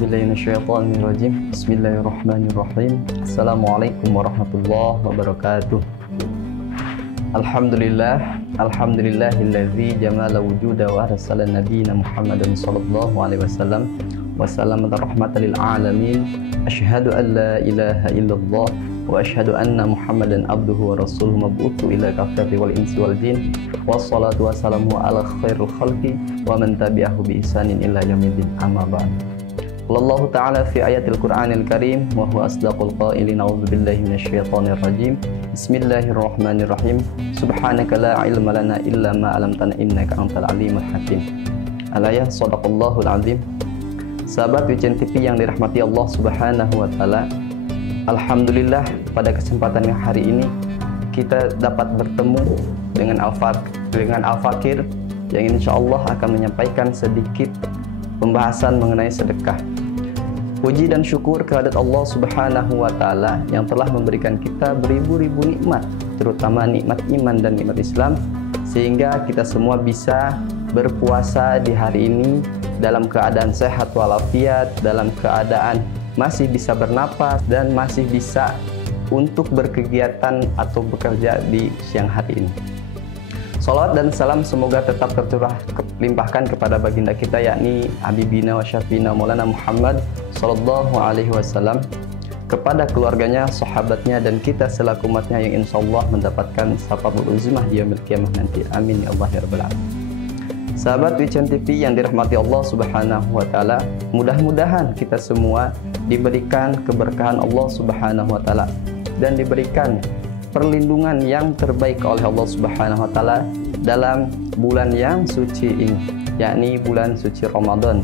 billahi minasyaitonir rajim. Bismillahirrahmanirrahim. Assalamualaikum warahmatullahi wabarakatuh. Alhamdulillahilladzi jamala wujuda wa arsala nabiyana Muhammadan sallallahu alaihi wasallam wa sallama rahmatan lil alamin. Asyhadu an la ilaha illallah wa asyhadu anna Muhammadan abduhu wa rasuluhu mab'utsu ila kafati wal insi wal jin. Wassalatu wassalamu ala khairil khalqi wa man tabi'ahu bi ihsanin ila yaumiddin. Amma ba'd. Allah Ta'ala fi ayatil Qur'anil Karim wa huwa asdaqul qailin. A'udzu billahi minasyaitonir rajim. Bismillahirrahmanirrahim. Subhanaka la ilma lana illa ma 'allamtana innaka antal alimul hakim. Al-ayah shadaqallahul azim. Sahabat Wijen TV yang dirahmati Allah Subhanahu wa taala, alhamdulillah pada kesempatan yang hari ini kita dapat bertemu dengan Al-Fakir yang insyaallah akan menyampaikan sedikit pembahasan mengenai sedekah. Puji dan syukur kehadirat Allah Subhanahu wa taala yang telah memberikan kita beribu-ribu nikmat, terutama nikmat iman dan nikmat Islam, sehingga kita semua bisa berpuasa di hari ini dalam keadaan sehat walafiat, dalam keadaan masih bisa bernapas dan masih bisa untuk berkegiatan atau bekerja di siang hari ini. Salawat dan salam semoga tetap terlimpahkan kepada baginda kita, yakni Habibina wa Syafiina Maulana Muhammad sallallahu alaihi wasallam, kepada keluarganya, sahabatnya, dan kita selaku umatnya yang insyaallah mendapatkan syafaat uzmah di yaumil qiyamah nanti. Amin ya Allah ya rabbal alamin. Sahabat Wijen TV yang dirahmati Allah Subhanahu wa taala, mudah-mudahan kita semua diberikan keberkahan Allah Subhanahu wa taala dan diberikan perlindungan yang terbaik oleh Allah Subhanahu wa taala dalam bulan yang suci ini, yakni bulan suci Ramadan.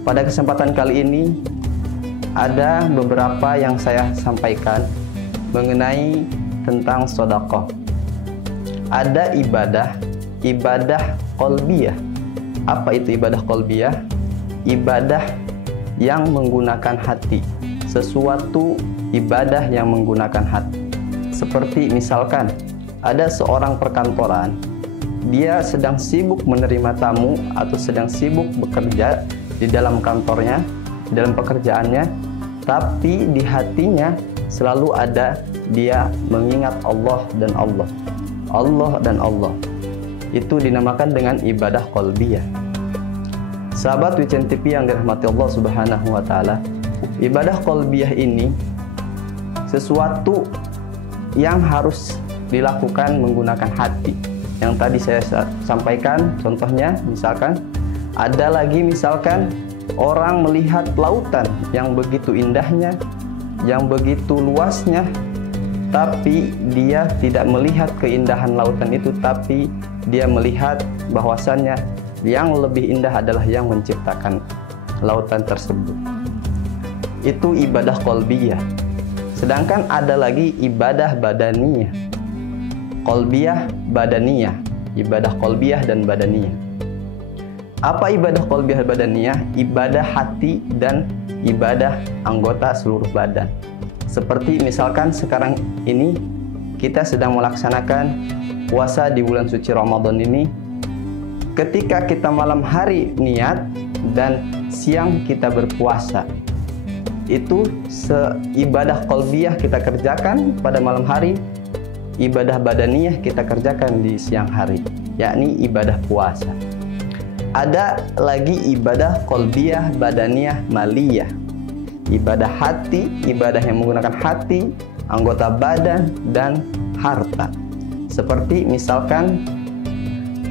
Pada kesempatan kali ini ada beberapa yang saya sampaikan mengenai tentang sedekah. Ada ibadah qalbiyah. Apa itu ibadah qalbiyah? Ibadah yang menggunakan hati. Sesuatu ibadah yang menggunakan hati. Seperti misalkan ada seorang perkantoran, dia sedang sibuk menerima tamu atau sedang sibuk bekerja di dalam kantornya, di dalam pekerjaannya, tapi di hatinya selalu ada dia mengingat Allah dan Allah. Allah dan Allah. Itu dinamakan dengan ibadah qalbiyah. Sahabat Wijen TV yang dirahmati Allah Subhanahu wa taala, ibadah qalbiyah ini sesuatu yang harus dilakukan menggunakan hati. Yang tadi saya sampaikan contohnya, misalkan ada lagi misalkan orang melihat lautan yang begitu indahnya, yang begitu luasnya, tapi dia tidak melihat keindahan lautan itu, tapi dia melihat bahwasannya yang lebih indah adalah yang menciptakan lautan tersebut. Itu ibadah qalbiyah. Sedangkan ada lagi ibadah badaniyah. Qalbiyah, badaniyah. Ibadah qalbiyah dan badaniyah. Apa ibadah qalbiyah badaniyah? Ibadah hati dan ibadah anggota seluruh badan. Seperti misalkan sekarang ini kita sedang melaksanakan puasa di bulan suci Ramadan ini. Ketika kita malam hari niat dan siang kita berpuasa, itu ibadah qalbiyah kita kerjakan pada malam hari, ibadah badaniyah kita kerjakan di siang hari, yakni ibadah puasa. Ada lagi ibadah qalbiyah badaniyah maliyah. Ibadah hati, ibadah yang menggunakan hati, anggota badan, dan harta. Seperti misalkan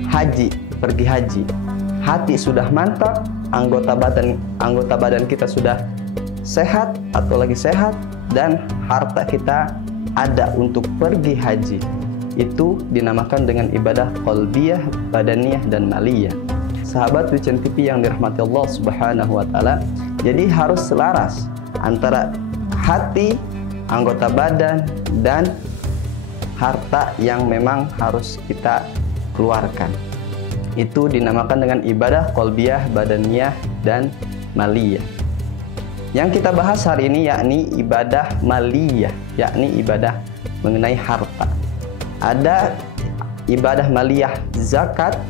haji, pergi haji. Hati sudah mantap, anggota badan kita sudah sehat atau lagi sehat, dan harta kita ada untuk pergi haji. Itu dinamakan dengan ibadah qalbiyah, badaniyah, dan maliyah. Sahabat Wijen TV yang dirahmati Allah Subhanahu wa taala, jadi harus selaras antara hati, anggota badan, dan harta yang memang harus kita keluarkan. Itu dinamakan dengan ibadah qalbiyah, badaniyah, dan maliyah. Yang kita bahas hari ini yakni ibadah maliyah, yakni ibadah mengenai harta. Ada ibadah maliyah zakat,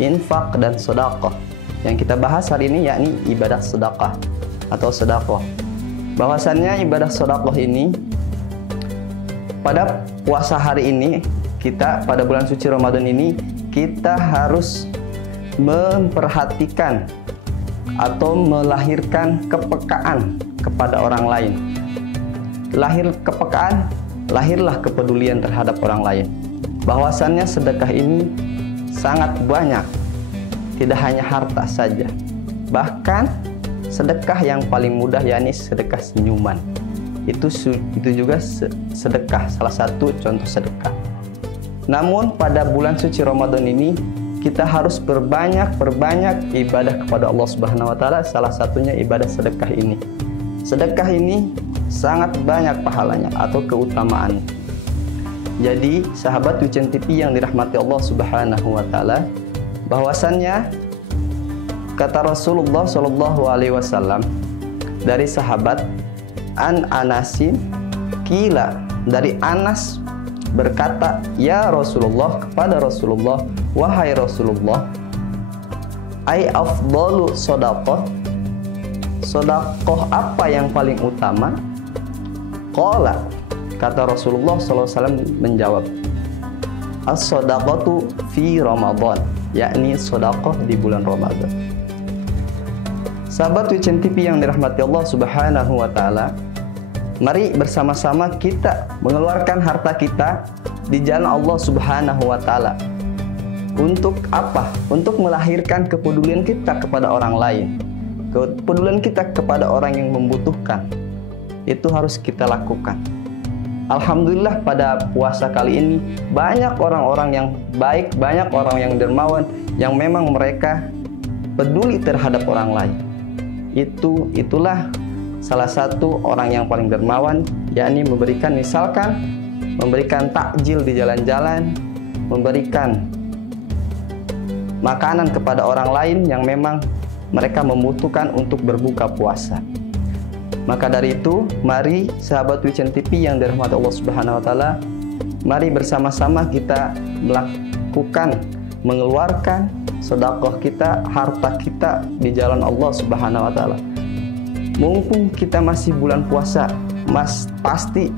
infak, dan sedekah. Yang kita bahas hari ini yakni ibadah sedekah. atau sedekah. Bahwasannya ibadah sedekah ini pada puasa hari ini, kita pada bulan suci Ramadan ini, kita harus memperhatikan atau melahirkan kepekaan kepada orang lain. Lahir kepekaan, lahirlah kepedulian terhadap orang lain. Bahwasannya sedekah ini sangat banyak, tidak hanya harta saja. Bahkan sedekah yang paling mudah yakni sedekah senyuman. Itu juga sedekah, salah satu contoh sedekah. Namun pada bulan suci Ramadan ini kita harus perbanyak ibadah kepada Allah Subhanahu wa taala, salah satunya ibadah sedekah ini. Sedekah ini sangat banyak pahalanya atau keutamaan. Jadi sahabat Yuchen TV yang dirahmati Allah Subhanahu wa taala, bahwasannya kata Rasulullah Shallallahu alaihi wasallam dari sahabat An Anasin kila, dari Anas berkata, ya Rasulullah, kepada Rasulullah, wahai Rasulullah, ai afdalu shadaqah, sedekah apa yang paling utama? Qala, kata Rasulullah SAW menjawab, as-shadaqatu fi Ramadan, yakni sedekah di bulan Ramadan. Sahabat Yuchen TV yang dirahmati Allah Subhanahu wa taala, mari bersama-sama kita mengeluarkan harta kita di jalan Allah Subhanahu wa taala. Untuk apa? Untuk melahirkan kepedulian kita kepada orang lain. Kepedulian kita kepada orang yang membutuhkan. Itu harus kita lakukan. Alhamdulillah pada puasa kali ini banyak orang-orang yang baik, banyak orang yang dermawan yang memang mereka peduli terhadap orang lain. Itulah salah satu orang yang paling dermawan, yakni memberikan, misalkan memberikan takjil di jalan-jalan, memberikan makanan kepada orang lain yang memang mereka membutuhkan untuk berbuka puasa. Maka dari itu, mari sahabat Yuchen TV yang dirahmati Allah Subhanahu wa taala, mari bersama-sama kita melakukan, mengeluarkan sedekah kita, harta kita di jalan Allah Subhanahu wa taala. Mumpung kita masih bulan puasa, pasti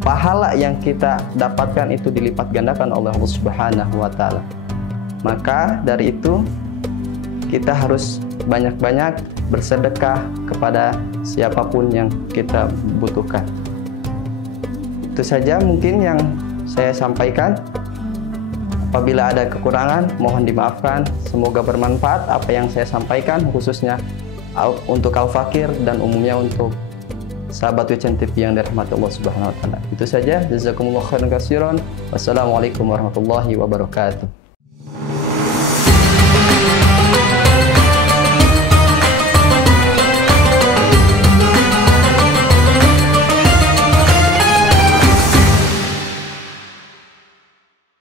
pahala yang kita dapatkan itu dilipat gandakan oleh Allah Subhanahu wa taala. Maka dari itu kita harus banyak-banyak bersedekah kepada siapapun yang kita butuhkan. Itu saja mungkin yang saya sampaikan. Apabila ada kekurangan, mohon dimaafkan. Semoga bermanfaat apa yang saya sampaikan, khususnya untuk Al-Fakir dan umumnya untuk sahabat Yuchen TV yang dirahmati Allah Subhanahu wa taala. Itu saja. Jazakumullah khairan katsiran. Wassalamualaikum warahmatullahi wabarakatuh.